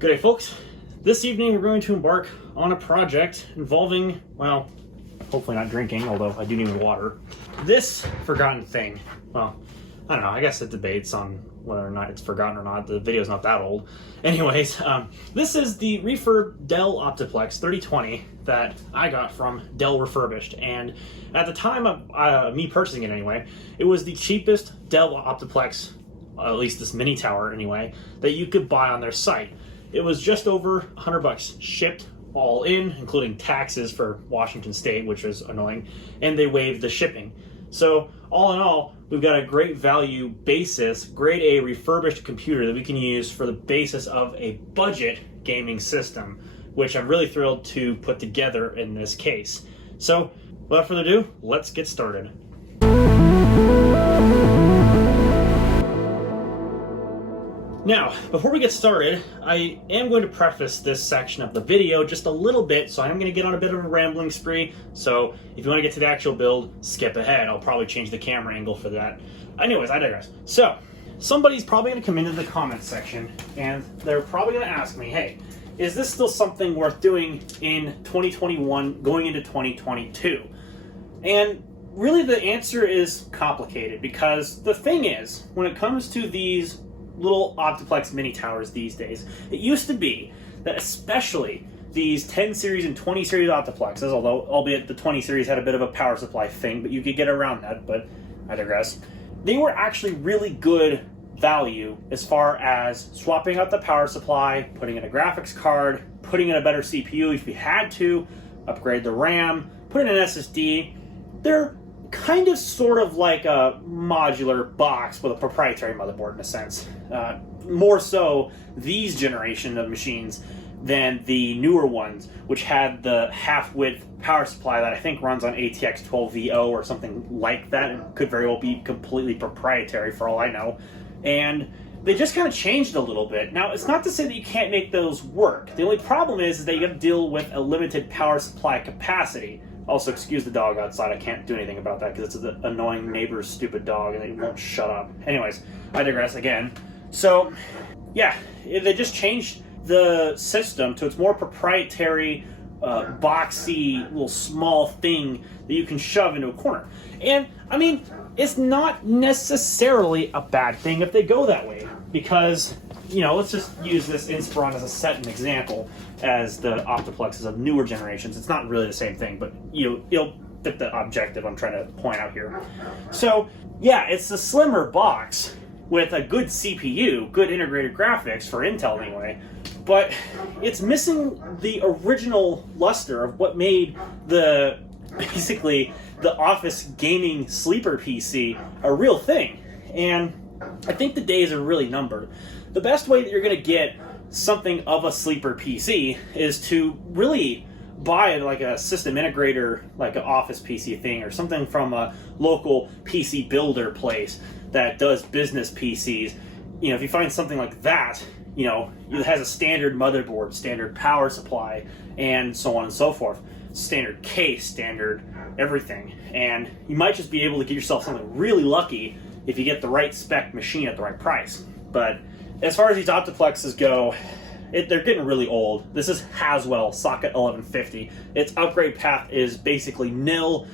Good day, folks. This evening we're going to embark on a project involving, well, hopefully not drinking, although I do need water. This forgotten thing. Well, I don't know, I guess it debates on whether or not it's forgotten or not. The video's not that old. Anyways, this is the refurb Dell OptiPlex 3020 that I got from Dell Refurbished. And at the time of me purchasing it anyway, it was the cheapest Dell OptiPlex, at least this mini tower anyway, that you could buy on their site. It was just over $100 shipped all in, including taxes for Washington State, which was annoying, and they waived the shipping. So all in all, we've got a great value basis, grade A refurbished computer that we can use for the basis of a budget gaming system, which I'm really thrilled to put together in this case. So without further ado, let's get started. Now, before we get started, I am going to preface this section of the video just a little bit, so I'm going to get on a bit of a rambling spree, so if you want to get to the actual build, skip ahead. I'll probably change the camera angle for that. Anyways, I digress. So, somebody's probably going to come into the comments section, and they're probably going to ask me, hey, is this still something worth doing in 2021 going into 2022? And really the answer is complicated, because the thing is, when it comes to these little OptiPlex mini towers these days, it used to be that especially these 10 series and 20 series OptiPlexes, although albeit the 20 series had a bit of a power supply thing, but you could get around that, but I digress. They were actually really good value as far as swapping out the power supply, putting in a graphics card, putting in a better CPU if you had to, upgrade the RAM, put in an SSD. They're kind of sort of like a modular box with a proprietary motherboard in a sense. More so these generation of machines than the newer ones, which had the half-width power supply that I think runs on ATX 12VO or something like that. It could very well be completely proprietary for all I know. And they just kind of changed a little bit. Now, it's not to say that you can't make those work. The only problem is that you have to deal with a limited power supply capacity. Also, excuse the dog outside. I can't do anything about that because it's an annoying neighbor's stupid dog and they won't shut up. Anyways, I digress again. So, yeah, they just changed the system to its more proprietary, boxy, little small thing that you can shove into a corner. And, I mean, it's not necessarily a bad thing if they go that way because, you know, let's just use this Inspiron as a set and example as the OptiPlexes of newer generations. It's not really the same thing, but it'll fit the objective I'm trying to point out here. So, yeah, it's a slimmer box with a good CPU, good integrated graphics for Intel anyway, but it's missing the original luster of what made basically the office gaming sleeper PC a real thing. And I think the days are really numbered. The best way that you're going to get something of a sleeper PC is to really buy like a system integrator, like an office PC thing, or something from a local PC builder place that does business PCs. You know, if you find something like that, you know, it has a standard motherboard, standard power supply, and so on and so forth. Standard case, standard everything. And you might just be able to get yourself something really lucky if you get the right spec machine at the right price. But as far as these OptiPlexes go, they're getting really old. This is Haswell Socket 1150. Its upgrade path is basically nil,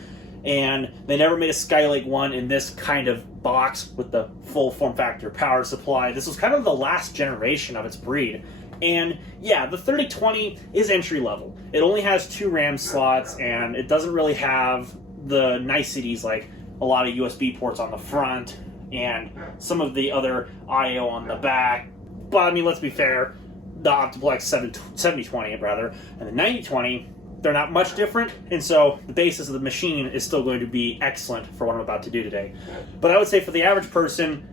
and they never made a Skylake one in this kind of box with the full form factor power supply. This was kind of the last generation of its breed. And yeah, the 3020 is entry level. It only has 2 RAM slots, and it doesn't really have the niceties like a lot of USB ports on the front and some of the other I/O on the back. But I mean, let's be fair, the OptiPlex 7020 rather, and the 9020, they're not much different, and so the basis of the machine is still going to be excellent for what I'm about to do today. But I would say for the average person,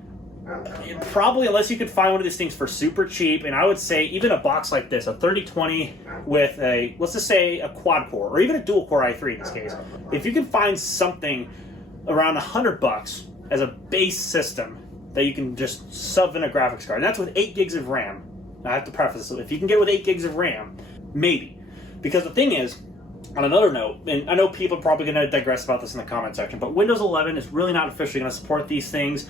probably unless you could find one of these things for super cheap, and I would say even a box like this, a 3020 with a, let's just say a quad core, or even a dual core i3 in this case, if you can find something around $100 as a base system that you can just sub in a graphics card, and that's with 8 gigs of RAM. Now, I have to preface this, if you can get with 8 gigs of RAM, maybe. Because the thing is, on another note, and I know people are probably going to digress about this in the comment section, but Windows 11 is really not officially going to support these things.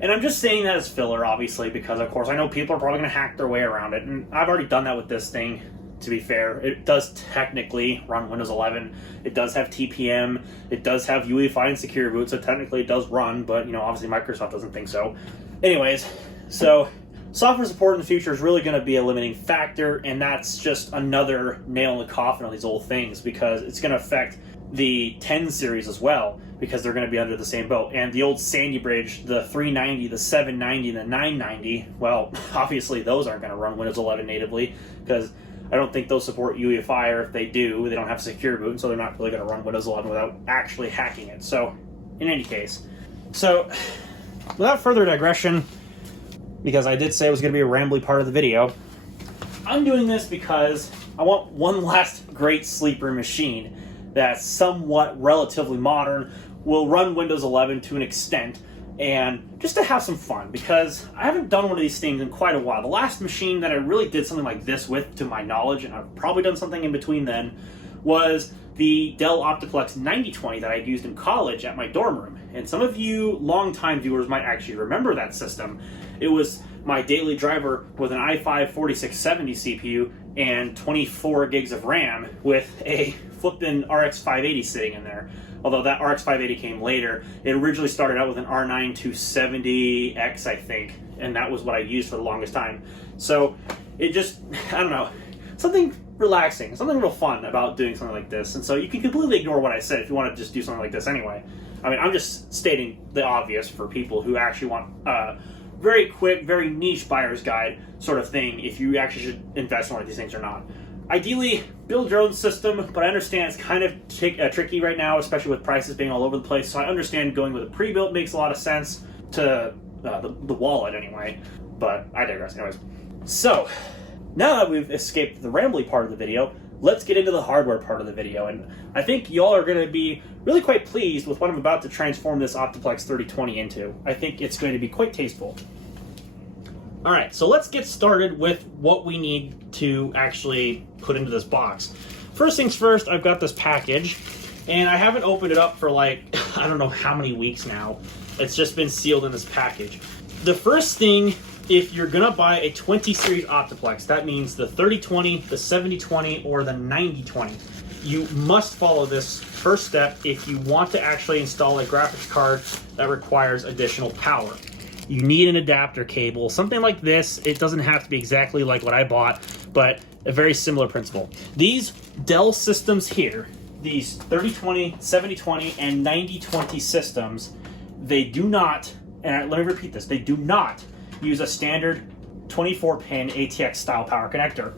And I'm just saying that as filler, obviously, because of course I know people are probably going to hack their way around it, and I've already done that with this thing. To be fair, it does technically run Windows 11. It does have TPM. It does have UEFI and Secure Boot, so technically it does run, but obviously Microsoft doesn't think so. Anyways, so software support in the future is really going to be a limiting factor, and that's just another nail in the coffin on these old things, because it's going to affect the 10 series as well, because they're going to be under the same boat. And the old Sandy Bridge, the 390, the 790, the 990, well, obviously those aren't going to run Windows 11 natively, because I don't think they'll support UEFI, or if they do, they don't have Secure Boot, so they're not really going to run Windows 11 without actually hacking it. So, in any case, so without further digression, because I did say it was going to be a rambly part of the video, I'm doing this because I want one last great sleeper machine that's somewhat relatively modern, will run Windows 11 to an extent, and just to have some fun, because I haven't done one of these things in quite a while. The last machine that I really did something like this with, to my knowledge, and I've probably done something in between then, was the Dell OptiPlex 9020 that I used in college at my dorm room. And some of you longtime viewers might actually remember that system. It was my daily driver with an i5 4670 CPU and 24 gigs of RAM with a flippin' RX 580 sitting in there. Although that RX 580 came later. It originally started out with an R9 270X, I think, and that was what I used for the longest time. So it just, I don't know, something relaxing, something real fun about doing something like this. And so you can completely ignore what I said if you want to just do something like this anyway. I mean, I'm just stating the obvious for people who actually want a very quick, very niche buyer's guide sort of thing, if you actually should invest in one of these things or not. Ideally, build your own system, but I understand it's kind of tricky right now, especially with prices being all over the place. So I understand going with a pre-built makes a lot of sense to the wallet anyway, but I digress. Anyways, so now that we've escaped the rambly part of the video, let's get into the hardware part of the video. And I think y'all are going to be really quite pleased with what I'm about to transform this OptiPlex 3020 into. I think it's going to be quite tasteful. Alright, so let's get started with what we need to actually put into this box. First things first, I've got this package, and I haven't opened it up for like, I don't know how many weeks now. It's just been sealed in this package. The first thing, if you're gonna buy a 20 series OptiPlex, that means the 3020, the 7020, or the 9020, you must follow this first step if you want to actually install a graphics card that requires additional power. You need an adapter cable, something like this. It doesn't have to be exactly like what I bought, but a very similar principle. These Dell systems here, these 3020, 7020, and 9020 systems, they do not, and let me repeat this, they do not use a standard 24-pin ATX style power connector.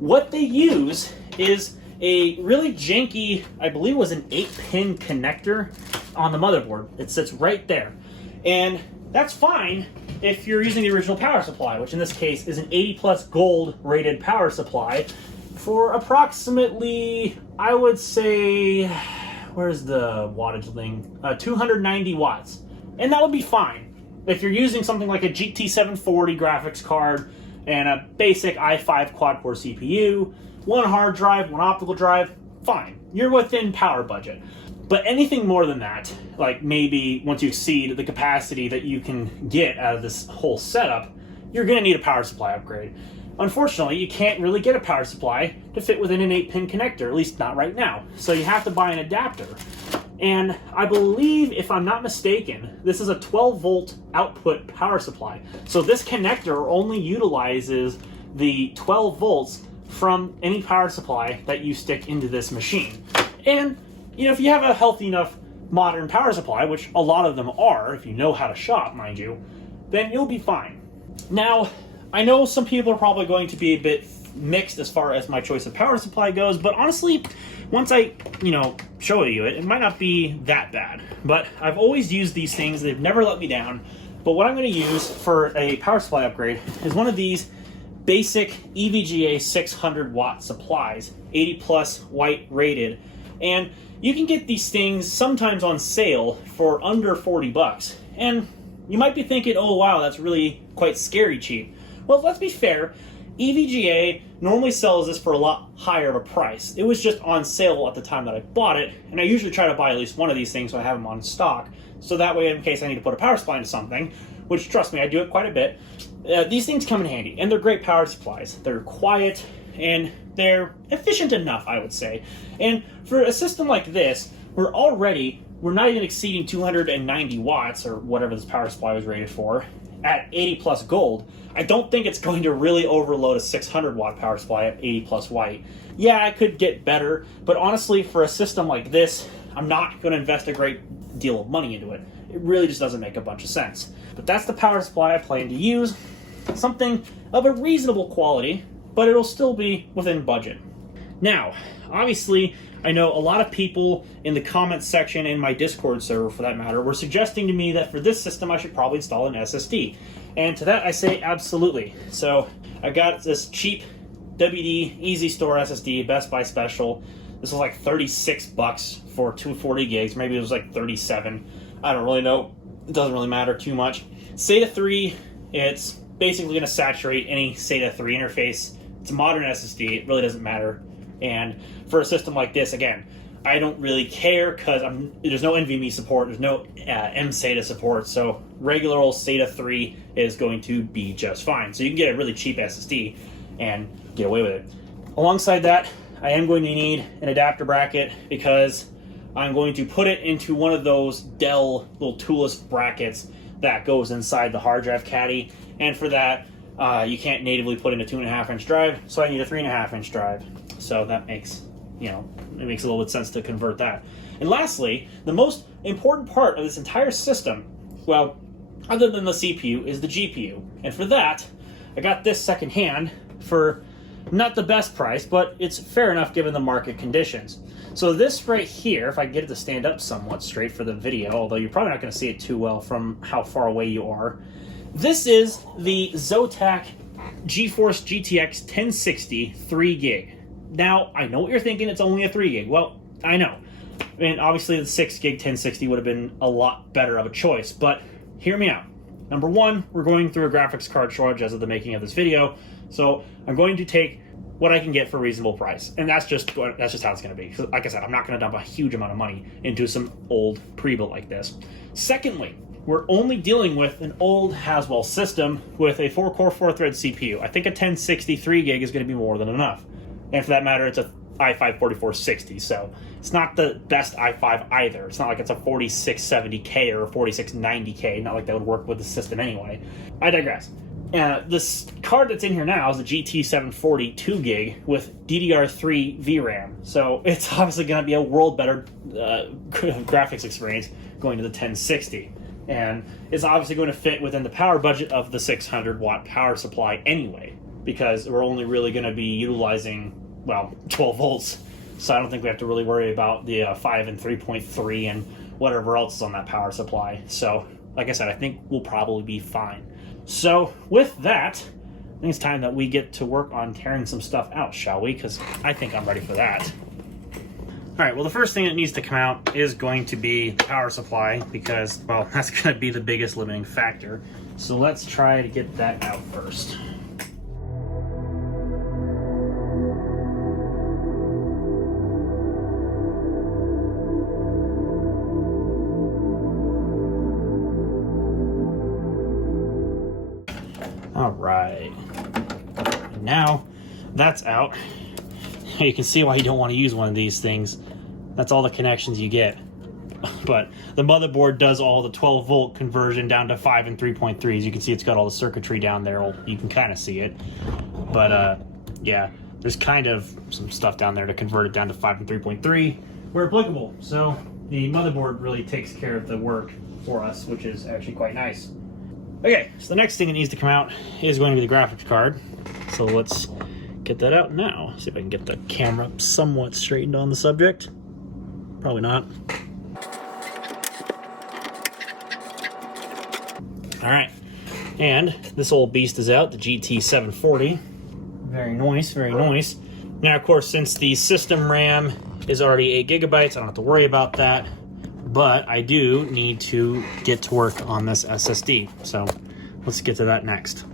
What they use is a really janky, I believe it was an 8-pin connector on the motherboard. It sits right there. And that's fine if you're using the original power supply, which in this case is an 80 plus gold rated power supply for approximately, I would say, where's the wattage thing? 290 watts. And that would be fine. If you're using something like a GT740 graphics card and a basic i5 quad-core CPU, one hard drive, one optical drive, fine. You're within power budget. But anything more than that, like maybe once you exceed the capacity that you can get out of this whole setup, you're going to need a power supply upgrade. Unfortunately, you can't really get a power supply to fit within an 8-pin connector, at least not right now. So you have to buy an adapter. And I believe, if I'm not mistaken, this is a 12-volt output power supply. So this connector only utilizes the 12 volts from any power supply that you stick into this machine. And if you have a healthy enough modern power supply, which a lot of them are, if you know how to shop, mind you, then you'll be fine. Now, I know some people are probably going to be a bit mixed as far as my choice of power supply goes, but honestly, once I, show you it, it might not be that bad. But I've always used these things, they've never let me down. But what I'm going to use for a power supply upgrade is one of these basic EVGA 600 watt supplies, 80 plus white rated. And you can get these things sometimes on sale for under 40 bucks. And you might be thinking, oh wow, that's really quite scary cheap. Well, let's be fair, EVGA normally sells this for a lot higher of a price. It was just on sale at the time that I bought it, and I usually try to buy at least one of these things so I have them on stock, so that way in case I need to put a power supply into something, which, trust me, I do it quite a bit. These things come in handy, and they're great power supplies. They're quiet, and they're efficient enough, I would say. And for a system like this, we're not even exceeding 290 watts, or whatever this power supply was rated for, at 80 plus gold. I don't think it's going to really overload a 600 watt power supply at 80 plus white. Yeah, I could get better, but honestly, for a system like this, I'm not going to invest a great deal of money into it. It really just doesn't make a bunch of sense. But that's the power supply I plan to use. Something of a reasonable quality, but it'll still be within budget. Now, obviously, I know a lot of people in the comments section in my Discord server, for that matter, were suggesting to me that for this system I should probably install an SSD. And to that I say absolutely. So I got this cheap WD Easy Store SSD, Best Buy special. This was like 36 bucks for 240 gigs. Maybe it was like 37. I don't really know. It doesn't really matter too much. SATA 3, it's basically going to saturate any SATA 3 interface. It's a modern SSD. It really doesn't matter. And for a system like this, again, I don't really care because there's no NVMe support, there's no mSATA support, so regular old SATA 3 is going to be just fine. So you can get a really cheap SSD and get away with it. Alongside that, I am going to need an adapter bracket because I'm going to put it into one of those Dell little toolless brackets that goes inside the hard drive caddy, and for that, you can't natively put in a 2.5 inch drive, so I need a 3.5 inch drive. So that makes, it makes a little bit of sense to convert that. And lastly, the most important part of this entire system, well, other than the CPU, is the GPU. And for that, I got this secondhand for not the best price, but it's fair enough given the market conditions. So this right here, if I get it to stand up somewhat straight for the video, although you're probably not going to see it too well from how far away you are, this is the Zotac GeForce GTX 1060 3 gig. Now, I know what you're thinking, it's only a 3 gig. Well, I know. And obviously the 6 gig 1060 would have been a lot better of a choice, but hear me out. Number one, we're going through a graphics card shortage as of the making of this video, so I'm going to take what I can get for a reasonable price, and that's just how it's going to be. Like I said, I'm not going to dump a huge amount of money into some old pre-built like this. Secondly, we're only dealing with an old Haswell system with a 4-core, 4-thread CPU. I think a 1060 3 gig is going to be more than enough. And for that matter, it's a i5 4460, so it's not the best i5 either. It's not like it's a 4670K or a 4690K, not like that would work with the system anyway. I digress. This card that's in here now is the GT740 2 gig with DDR3 VRAM, so it's obviously going to be a world better graphics experience going to the 1060. And it's obviously going to fit within the power budget of the 600 watt power supply anyway, because we're only really going to be utilizing, 12 volts. So I don't think we have to really worry about the 5 and 3.3 and whatever else is on that power supply. So, like I said, I think we'll probably be fine. So, with that, I think it's time that we get to work on tearing some stuff out, shall we? Because I think I'm ready for that. Alright, well, the first thing that needs to come out is going to be the power supply, because, that's going to be the biggest limiting factor. So let's try to get that out first. Alright, now that's out. You can see why you don't want to use one of these things. That's all the connections you get. But the motherboard does all the 12 volt conversion down to 5 and 3.3. As you can see, it's got all the circuitry down there. You can kind of see it. But yeah, there's kind of some stuff down there to convert it down to 5 and 3.3 where applicable. So the motherboard really takes care of the work for us, which is actually quite nice. Okay, so the next thing that needs to come out is going to be the graphics card. So let's get that out now. See if I can get the camera somewhat straightened on the subject. Probably not. Alright, and this old beast is out, the GT740. Very nice, very nice. Now, of course, since the system RAM is already 8 gigabytes, I don't have to worry about that. But I do need to get to work on this SSD. So let's get to that next.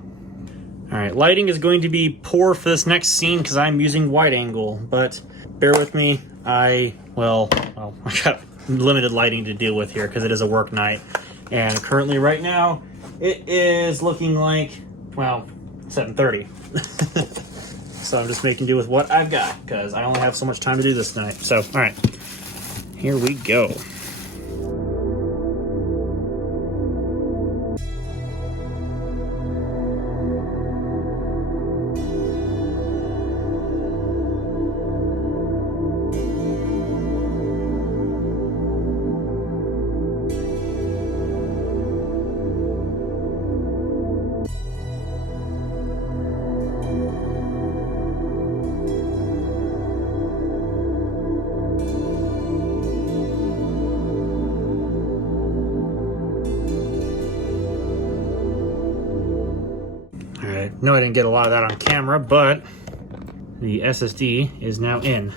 Alright, lighting is going to be poor for this next scene because I'm using wide angle, but bear with me. I got limited lighting to deal with here because it is a work night. And currently right now, it is looking like, well, 7:30. So I'm just making do with what I've got, because I only have so much time to do this tonight. So, all right, here we go. Alright, no, I didn't get a lot of that on camera, but the SSD is now in.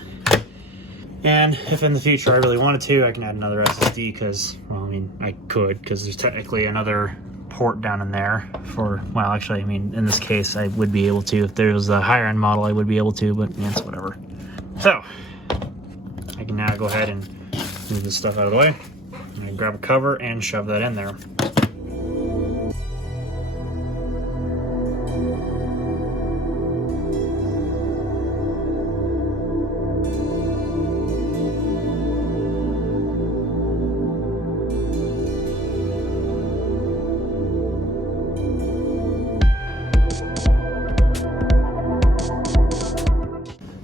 And if in the future I really wanted to, I can add another SSD because, well, I mean, I could, because there's technically another port down in there for, well, actually, I mean, in this case, I would be able to. If there was a higher end model, I would be able to, but yeah, it's whatever. So, I can now go ahead and move this stuff out of the way. I'm gonna grab a cover and shove that in there.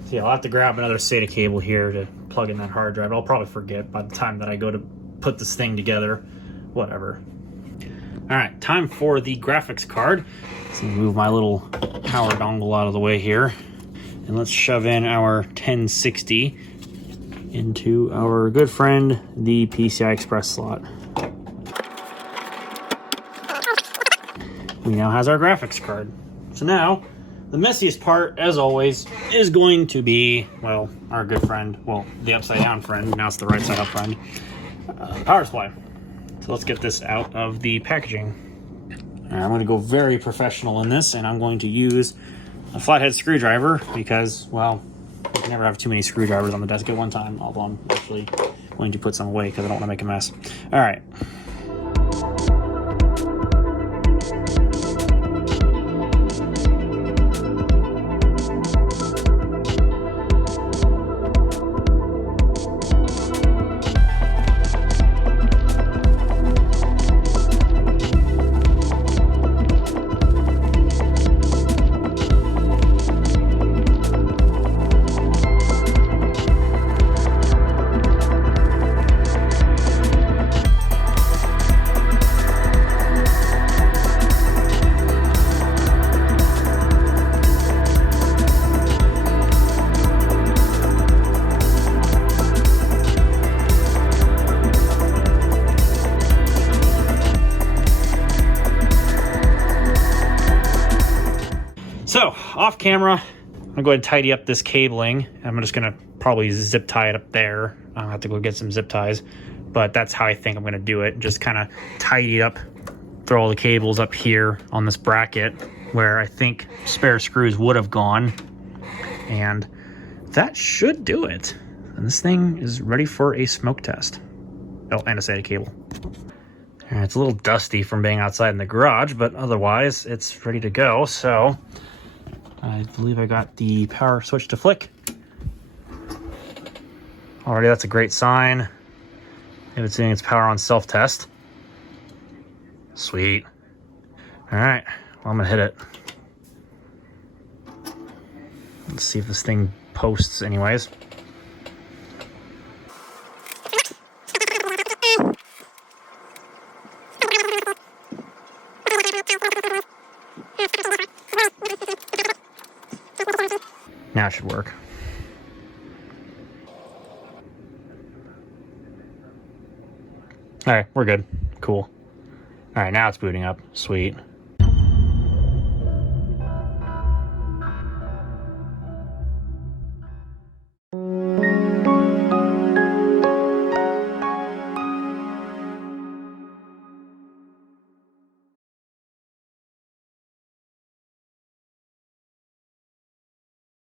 So yeah, I'll have to grab another SATA cable here to plug in that hard drive. I'll probably forget by the time that I go to put this thing together. Whatever. All right, time for the graphics card. Let's move my little power dongle out of the way here. And let's shove in our 1060 into our good friend, the PCI Express slot. We now has our graphics card. So now, the messiest part, as always, is going to be, well, our good friend, well, the upside down friend, now it's the right side up friend, power supply. So let's get this out of the packaging. All right, I'm going to go very professional in this, and I'm going to use a flathead screwdriver because, well, you can never have too many screwdrivers on the desk at one time, although I'm actually going to put some away because I don't want to make a mess. All right. So, off camera, I'm gonna go ahead and tidy up this cabling. I'm just gonna probably zip tie it up there. I'll have to go get some zip ties, but that's how I think I'm gonna do it. Just kind of tidy up, throw all the cables up here on this bracket where I think spare screws would have gone. And that should do it. And this thing is ready for a smoke test. Oh, and a SATA cable. It's a little dusty from being outside in the garage, but otherwise it's ready to go. So I believe I got the power switch to flick. Already, that's a great sign. If it's doing its power on self-test. Sweet. All right, well, I'm gonna hit it. Let's see if this thing posts anyways. Now it should work. All right, we're good. Cool. All right, now it's booting up. Sweet.